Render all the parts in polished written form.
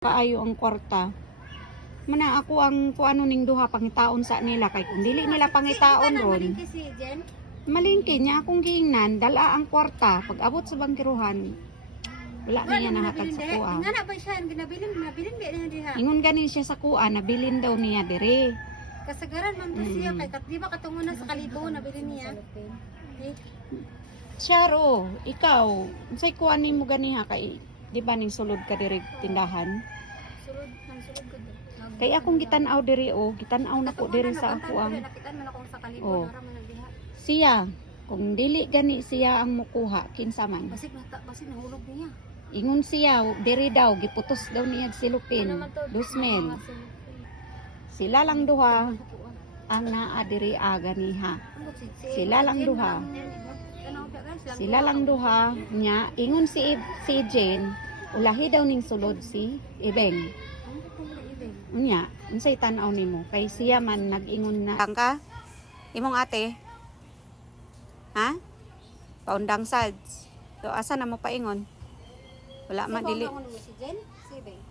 Kaayo ang kwarta. Mana ako ang kuano ning duha pangitaon sa nila kay kung dili nila pangitaon ron. Malingki niya akong giingnan dala ang kwarta pag abot sa bangkiruhan. Wala na niya nahatag sa kuha. Nga na ba siya ang ginabilin di niya diha. Ingon ganin siya sa kuha nabilin daw niya dire. Kasagaran man to siya kay di ba katungo na sa kalibo nabilin niya. Charo, ikaw, unsay kuha nimo ganiha kay di ba ning sulod ka diri tindahan? Sulod ko do. Kay akong gitan-aw diri o, gitan-aw na po diri sa ako ang. Nakitaan man akong sa kalibo Oh. nara man diha. Siya, kung dili gani siya ang mukuha kinsa man. Basig nahulog niya. Ingon siya, diri daw giputos daw niya silupin. Dusmel. Sila lang duha ang naa diri ganiha. Sila lang duha. Sila lang duha nya ingon si Jane, ulahi daw ning sulod si Ibeng. Unya, unsay tan-aw nimo? Kay siya man nag-ingon na. Ka? Imong ate? Ha? Paundang sads. So asa na mo paingon? Wala man dili. Si Jen, si Ibeng.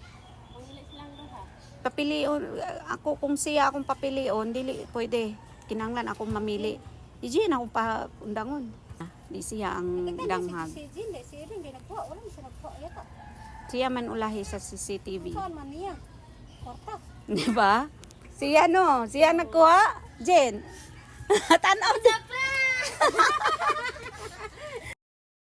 Ang dili silang duha. Papilion ako kung siya akong papilion, dili pwede. Kinanglan akong mamili. Di na akong paundangon. Di siya ang danghag. Si Jen, si Ibeng di nagkuha, wala man siya nagkuha yata. Siya man ulahi sa CCTV. Saan man niya? Korta. Di ba? Siya no, siya nagkuha. Jen. Tanaw sa